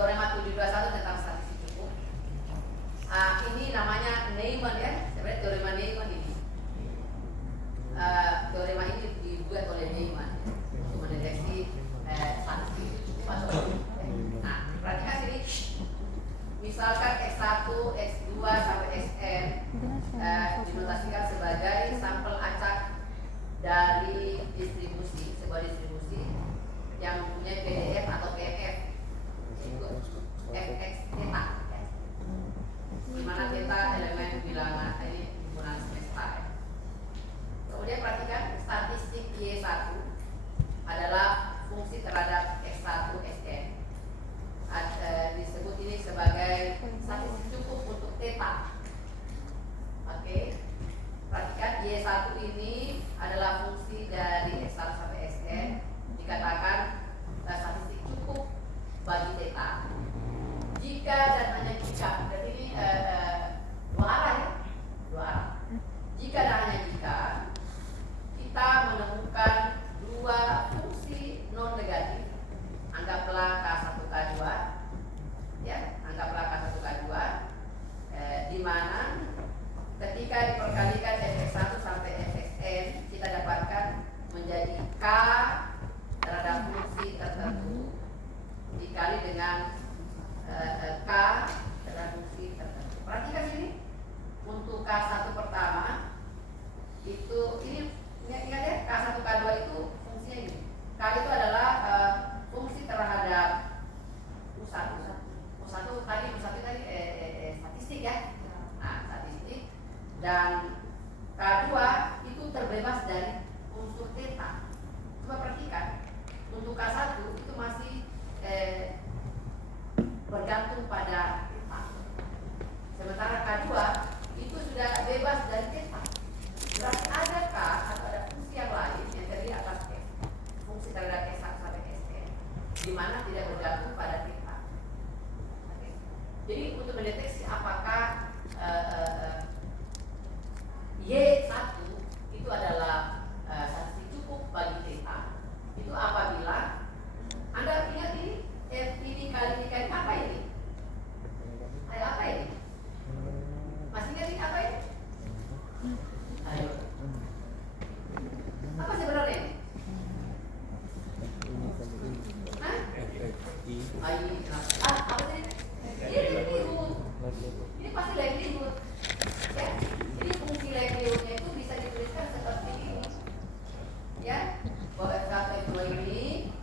teorema 721 tentang statistik cukup. Ini namanya Neyman ya, sebenarnya teorema Neyman ini. Teorema ini dibuat oleh Neyman untuk mendeteksi statistik cukup atau nah, perhatikan sini. Misalkan X1, X2 sampai Xn dinotasikan sebagai sampel acak dari distribusi, sebuah distribusi yang mempunyai PDF atau PMF, yaitu fx theta, ya. Di mana theta elemen bilangan ini himpunan semesta. Ya. Kemudian perhatikan statistik Y1 adalah fungsi terhadap X1 Xn. Disebut ini sebagai statistik cukup untuk theta. Oke. Perhatikan Y1 ini adalah fungsi dari X1 sampai Xn, dikatakan statistik cukup bagi theta jika dan hanya jika, berarti ini dua arah ya, dua arah. Jika dan hanya jika kita menemukan dua fungsi non negatif, anggaplah K1 K2 ya, anggaplah K1 K2 di mana ketika diperkalikan fx1 sampai fxn kita dapatkan menjadi K terhadap fungsi tertentu dikali dengan K terhadap fungsi tertentu. Perhatikan sini untuk K1 pertama itu ini ingat ya, K1 K2 itu fungsinya ini. K itu adalah fungsi terhadap U1 tadi statistik ya. Nah, statistik. Dan K2 itu terbebas dari unsur theta. Coba perhatikan, untuk K1 itu masih bergantung pada theta. Sementara K2 itu sudah bebas dari theta. Berarti ada K atau ada fungsi yang lain yang terdiri atas X, fungsi terhadap X1 sampai Xn, di mana tidak bergantung pada theta. Oke. Jadi untuk mendeteksi apakah Y1 itu adalah statistik cukup bagi theta, itu apabila Anda ingat ini F ini kali ini kali apa ini? Apa ini? Masih ingat ini apa ini? Ayo. Apa sebenarnya ini? Hah? Ayo, apa tadi? Ini livelihood. Ini pasti livelihood. Ya, ini fungsi livelihoodnya itu bisa dituliskan seperti ini. Ya, bahwa F1 F2 ini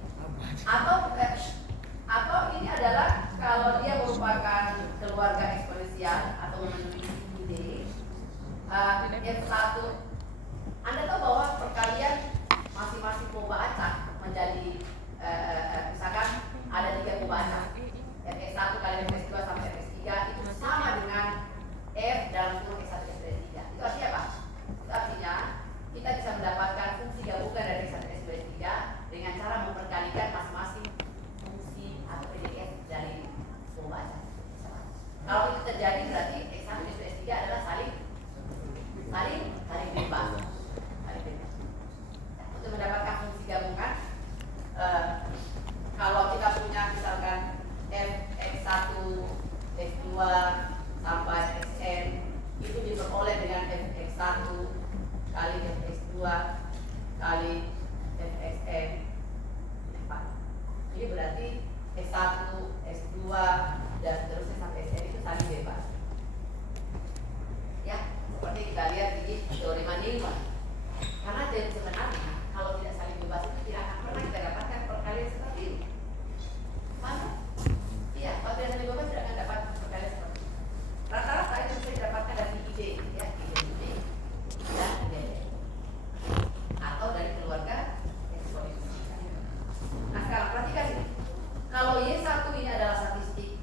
atau ini adalah kalau dia merupakan keluarga eksponensial atau memiliki ide F1. Anda tahu bahwa perkalian masing-masing poba acak menjadi misalkan ada 3 poba acak, fx1 kali fx2 sampai fx3 itu sama dengan f dalam kurung x1 x2 x3. Itu artinya apa? Itu artinya kita bisa mendapatkan fungsi gabungan dari x1 x2 x3 dengan cara memperkalikan masing-masing fungsi atau PDF dari poba acak. Kalau itu terjadi berarti x1 x2 x3 adalah saling bebas. Untuk mendapatkan fungsi gabungan, kalau kita punya misalkan fx1 x2 sampai xn itu diperoleh dengan fx1 kali fx2 kali fxn. Ini berarti x1, x2 dan seterusnya sampai xn itu saling bebas. Ya, seperti kita lihat di teorema Neyman. Karena dari sebenarnya kalau tidak saling bebas itu tidak akan pernah kita dapatkan perkalian seperti ini. Mana? Iya, kalau tidak saling bebas tidak akan dapat perkalian seperti ini. Rata-rata itu bisa didapatkan dari ide, ya, ide dan ide atau dari keluarga eksponensial. Nah sekarang perhatikan ini. Kalau Y1 ini adalah statistik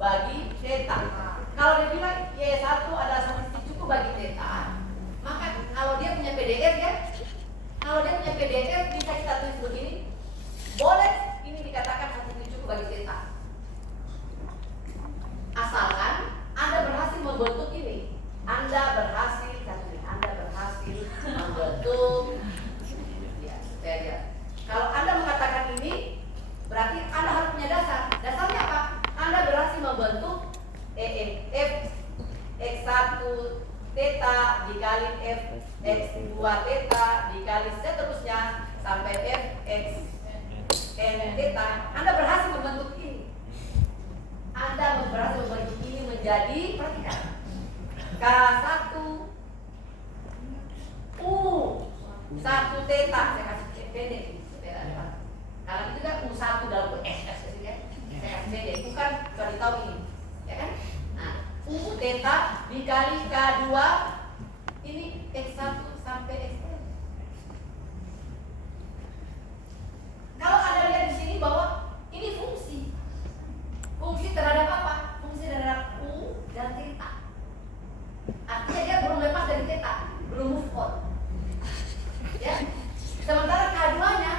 bagi theta. Kalau dia bilang Y1 adalah statistik cukup bagi theta, maka kalau dia punya PDF ya, kalau dia punya PDF bisa kita tulis begini, boleh ini dikatakan statistik cukup bagi theta. Asalkan Anda berhasil membentuk ini, Anda berhasil membentuk. Ya, saya lihat. Kalau Anda mengatakan ini, berarti Anda harus punya dasar. Dasarnya apa? Anda berhasil membentuk f x1 theta dikali f x2 theta dikali seterusnya sampai f x n theta. Anda berhasil membentuk ini. Anda berhasil membentuk ini menjadi, perhatikan, K1 U1 theta. Saya kasih pendek theta. Kalau itu kan U1 dalam S ya. Saya kasih pendek, bukan ditahu ini, ya kan? Nah, U theta dikali K2 ini X1 sampai Xn. Kalau Anda lihat di sini bahwa ini fungsi terhadap apa? Fungsi terhadap U dan theta. Artinya dia belum lepas dari theta, belum move on. Ya. Sementara K2-nya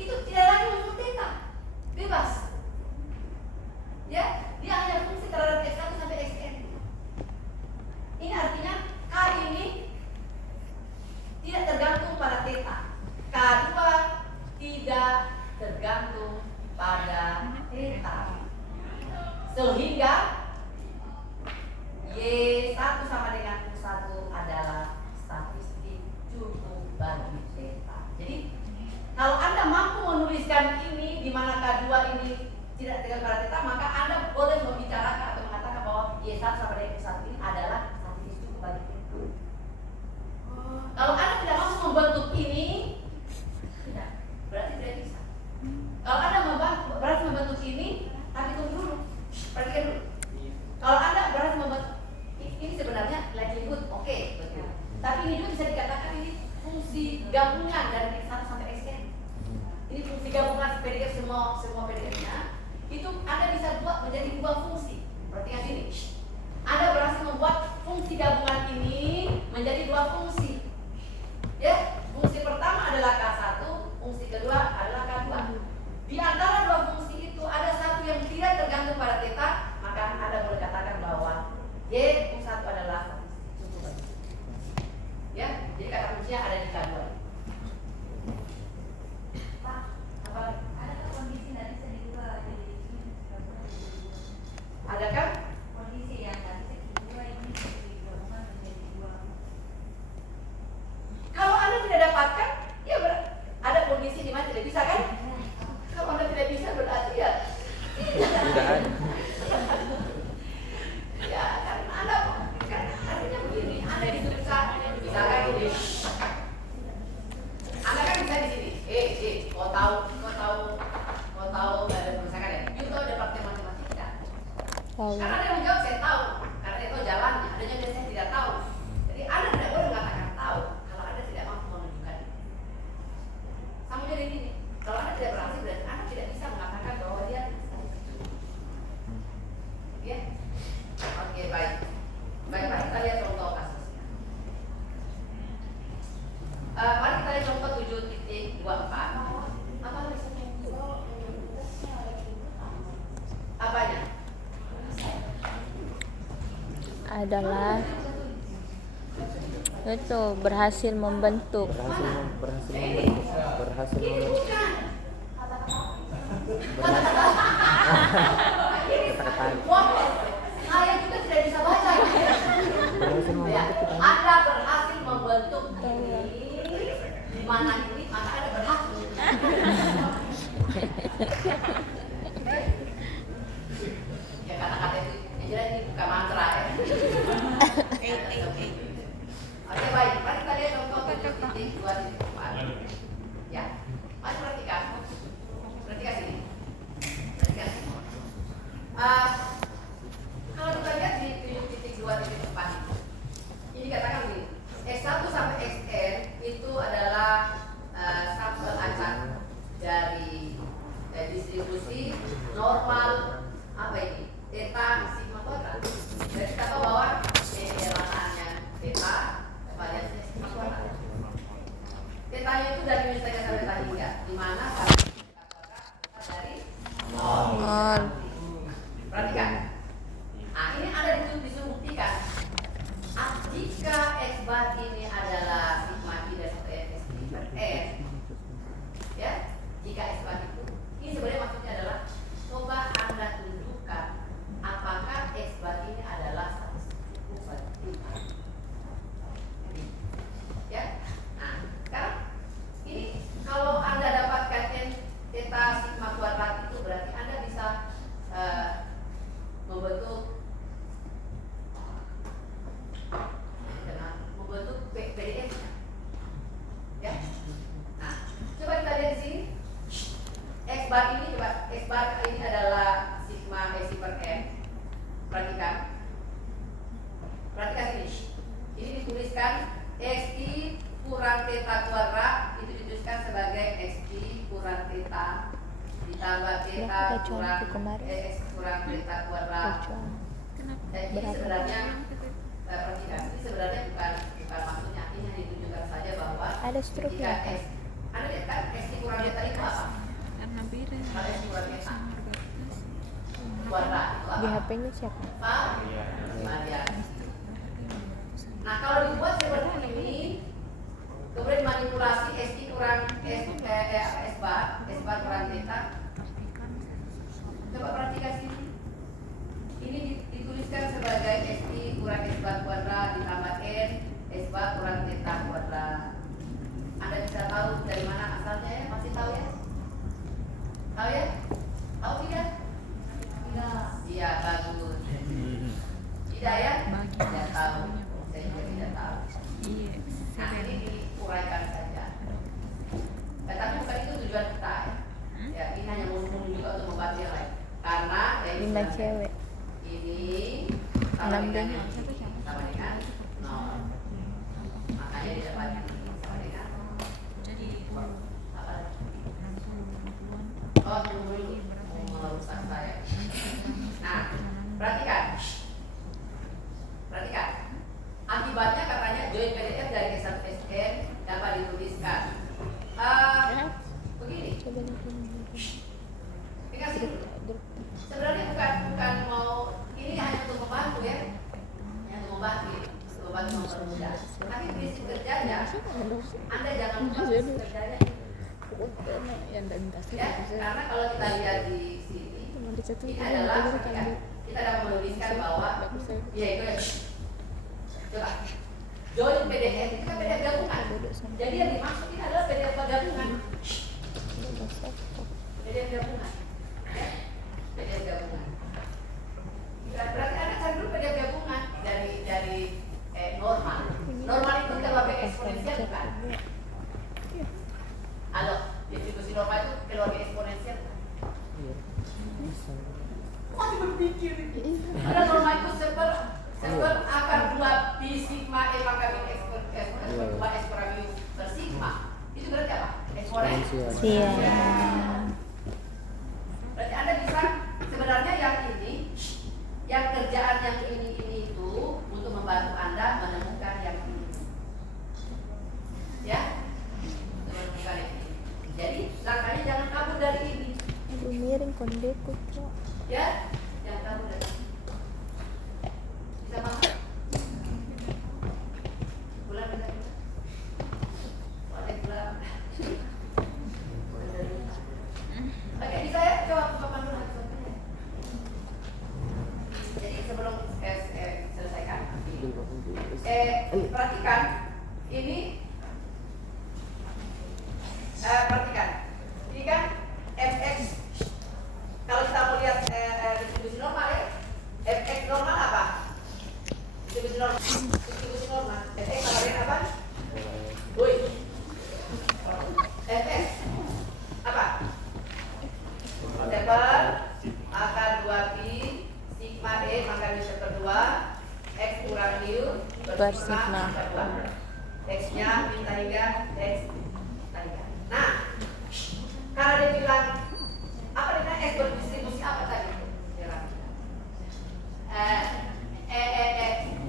itu tidak lagi untuk theta, bebas. Ya, dia hanya fungsi terhadap X1 sampai Xn. Ini artinya K ini tidak tergantung pada theta. K2 tidak tergantung pada theta. Sehingga Y1 sama dengan U1 adalah statistik cukup bagi theta. Jadi kalau Anda mampu menuliskan ini di mana K2 ini tidak tergantung pada theta, maka Anda boleh membicarakan atau mengatakan bahwa Y1 sama dengan U1 ini adalah statistik cukup bagi theta. Kalau Anda tidak mampu membentuk ini, tidak, berarti tidak bisa. Kalau Anda berhasil membentuk ini, tapi tunggu dulu, perhatikan dulu. Kalau Anda berhasil membentuk ini sebenarnya likelihood, oke, betul. Tapi ini juga bisa dikatakan ini fungsi gabungan dari X1 sampai Xn. Ini fungsi gabungan PDF semua PDF-nya. Itu Anda bisa buat menjadi dua fungsi. Perhatikan sini. Anda berhasil membuat fungsi gabungan ini menjadi dua fungsi. Ya, fungsi pertama adalah K1, fungsi kedua adalah K2. Di antara dua fungsi itu ada satu yang tidak tergantung pada theta, maka Anda boleh katakan bahwa Y1 adalah cukup bagi. Ya, jadi kata kuncinya ada di K2. Pak, apa lagi? Adakah kondisi tidak bisa diubah jadi Adakah kondisi yang tidak bisa diubah ini digabungkan menjadi dua? kalau Anda tidak dapatkan, ya ada kondisi di mana tidak bisa kan? Kalau Anda tidak bisa berarti ya tidak ada. Ya, karena Anda kan artinya begini, Anda bisa misalkan ini. Anda kan bisa di sini. Kau tahu ada misalkan ya. You tahu departemen matematika. Tahu. Karena ada yang menjawab saya tahu, karena itu jalannya. Ada yang biasanya tidak tahu. Jadi Anda tidak boleh mengatakan tahu kalau Anda tidak mampu menunjukkan. Sama jadi ini. Kalau Anda tidak berhasil, berarti Anda tidak bisa mengatakan bahwa dia ya. Oke, baik. Baiklah, kita lihat contoh kasusnya. Mari kita lihat contoh 7.24. Apanya? Adalah itu berhasil membentuk. berhasil Ini membentuk bukan. Wah, saya juga tidak bisa baca. berhasil Ya, membentuk kita Anda berhasil membentuk ini. Di mana ini? Maka Anda berhasil. Ya kata-kata itu, yang jelas ini bukan mantra ya. Oke baik, mari kita lihat contoh 7.2.4. Ya, mari perhatikan. Perhatikan sini. Perhatikan sini. Kalau kita lihat di 7.2.4 ini dikatakan begini, X1 sampai Xn itu adalah sampel acak dari distribusi normal apa ini? Theta bar ini adalah sigma I dan S per N, ya, jika S bar itu, ini sebenarnya maksudnya adalah coba Anda tunjukkan apakah X bar ini adalah satu suku vertikal. Ya, nah sekarang ini kalau Anda dapatkan N theta sigma kuadrat itu berarti Anda bisa membentuk PDS -nya. Ya. Nah, coba kita lihat di sini. X bar ini coba X bar ini adalah sigma S per N. Perhatikan. Perhatikan sini. Ini dituliskan XI kurang theta kuadrat itu dituliskan sebagai XI kurang theta ditambah theta kurang X kurang theta kuadrat. Ini sebenarnya perhatikan, ini sebenarnya bukan maksudnya, ini hanya ditunjukkan saja bahwa ada struknya. jika X, Anda lihat kan X kurang theta itu apa? Kalau X kurang theta kuadrat itu apa? Di HP-nya siapa? Varian. Nah kalau dibuat seperti ini, kemudian manipulasi S kurang S bar kurang theta. Coba perhatikan sini. Ini dituliskan sebagai SI kurang S bar kuadrat ditambah N S bar kurang theta kuadrat. Anda bisa tahu dari mana asalnya ya? Masih tahu ya? Tahu ya? Tahu tidak? Tidak. Iya, bagus. Tidak ya? Tidak tahu. Saya juga tidak tahu. Nah, ini diuraikan saja. Tapi bukan itu tujuan kita ya. Ya, ini hanya menunjukkan untuk membantu yang lain. Karena ya, 5 cewek. Ini sama dengan nol, makanya didapatkan sama dengan apa? Oh, tunggu dulu, merusak saya. Nah, perhatikan, akibatnya katanya join PDF dari S1 SN dapat dituliskan begini. Ingat sih, sebenarnya bukan mau ini hanya untuk membantu ya, untuk mempermudah. Tapi prinsip kerjanya, Anda jangan lupa prinsip kerjanya. Ya, karena kalau kita lihat di sini, ini adalah kita dapat menuliskan bahwa ya itu ya. Coba join PDF itu kan PDF gabungan. Jadi yang dimaksud ini adalah PDF gabungan. PDF gabungan. Ya, PDF gabungan. Berarti Anda cari dulu PDF gabungan dari normal. Normal itu keluarga eksponensial bukan? Halo, distribusi normal itu keluarga eksponensial bukan? Masih berpikir. Ada normal itu seper akar 2 pi sigma E pangkat min eksponensial 2 S per mu per sigma. Itu berarti apa? Eksponensial. Iya. Berarti Anda bisa sebenarnya yang kerjaan yang ini itu untuk membantu Anda menemukan yang ini. Ya? Menemukan yang ini. Jadi langkahnya jangan kabur dari ini. Aduh miring kondeku, Cok. Ya? Jangan kabur dari ini. Bisa masuk? Bulan bisa. Bulan. Oke, bisa ya? Coba papan dulu. Jadi sebelum selesaikan, perhatikan ini, perhatikan, ini kan fx. Kalau kita mau lihat distribusi normal ya, fx normal apa? Distribusi normal. Fx sama dengan apa? Woi, fx apa? Seper akar 2 pi sigma E maka bisa per 2 X kurang mu per sigma per 2. X nya minta hingga X hingga. Nah, karena dia bilang apa dengan X berdistribusi apa tadi?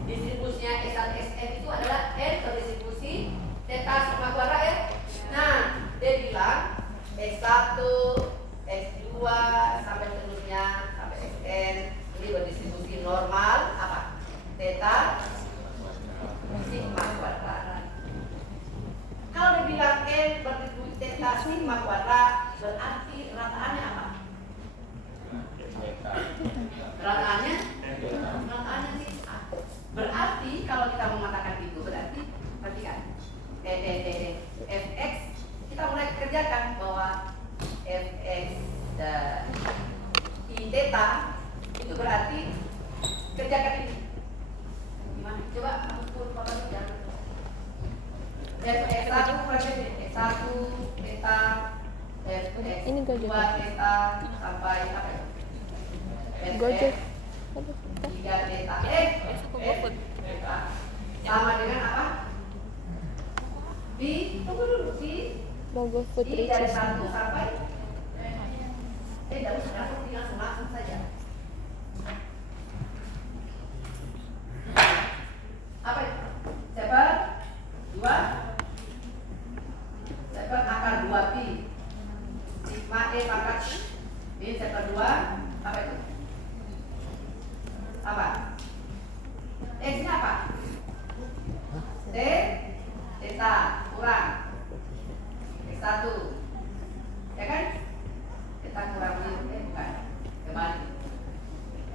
Distribusinya S1 SN itu adalah N berdistribusi theta sigma kuadrat ya. Nah, dia bilang X1 X2 sampai seterusnya sampai Xn ini berdistribusi normal apa? Theta sigma kuadrat. theta itu berarti kerjakan ini. Gimana? Coba kamu pun potong jangan. X1 berarti X1 theta Ini X2 Gojek. theta sampai apa ya? Gojek. 3 theta theta sama dengan apa? Tunggu dulu, Mau go food dari riches. 1 sampai tidak usah langsung saja. Apa itu? Seper 2 seper akar 2 pi sigma E pangkat ini seper 2 apa itu? Apa? X-nya apa? T theta kurang X1 ya kan? Kita kurang bukan kembali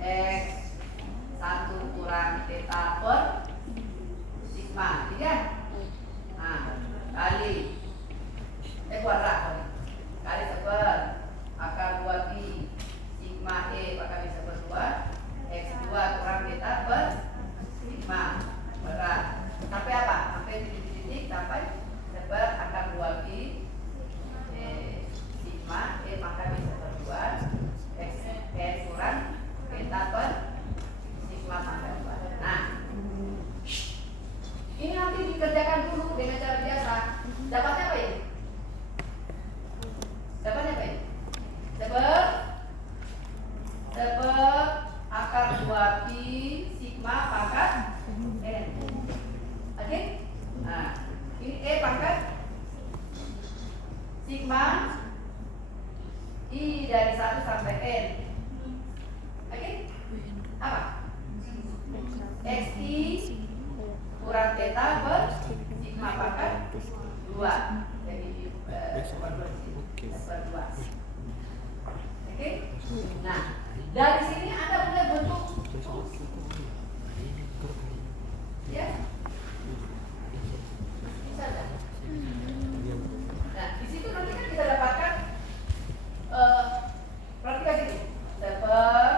X1 kurang theta per sigma 3 nah kali kuadrat kali seper akar 2 pi sigma E kali seper 2 X2 kurang theta per sigma berat sampai apa? Sampai titik-titik sampai seper akar 2 pi sigma E kali seper 2 X N kurang theta per sigma pangkat 2. Nah ini nanti dikerjakan dulu dengan cara biasa. Dapatnya apa ini? Dapatnya apa ini? Seper akar 2 pi sigma pangkat N. Oke? Nah, ini E pangkat sigma I dari 1 sampai N. Oke? Apa? XI kurang theta per sigma pangkat 2 jadi seper 2. Oke? Nah, dari sini Anda mulai bentuk ya? Bisa enggak? Nah, di situ nanti kan kita dapatkan perhatikan sini seper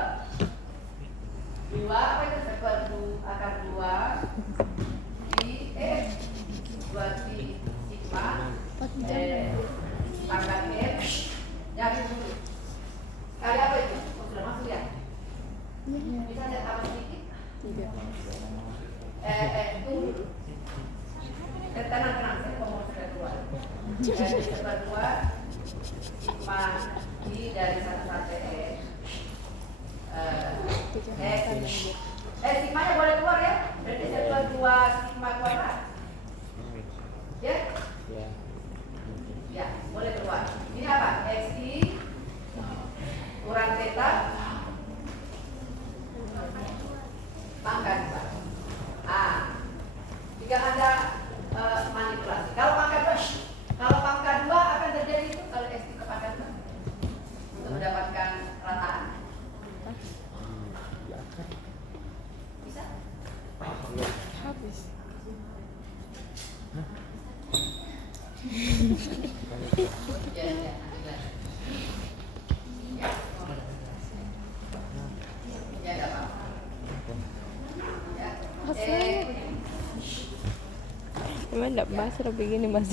2 apa itu seper 2 akar 2 2 pi sigma pangkat N jadi dulu kali apa itu? Oh, sudah masuk ya? Bisa saya tambah sedikit? Tunggu dulu tenang saya ngomong sudah keluar dari seper 2 sigma I dari 1 sampai N sigmanya boleh keluar ya? Berarti seper 2 sigma kuadrat ya? Ya, boleh keluar. Ini apa? XI kurang theta pangkat 2. Ah, jika Anda manipulasi. Kalau pangkat 2 akan terjadi itu kalau XI ke pangkat 2 untuk mendapatkan rataan. Bisa? Habis. Ya, ada apa-apa. Emang enggak bahas begini Mas.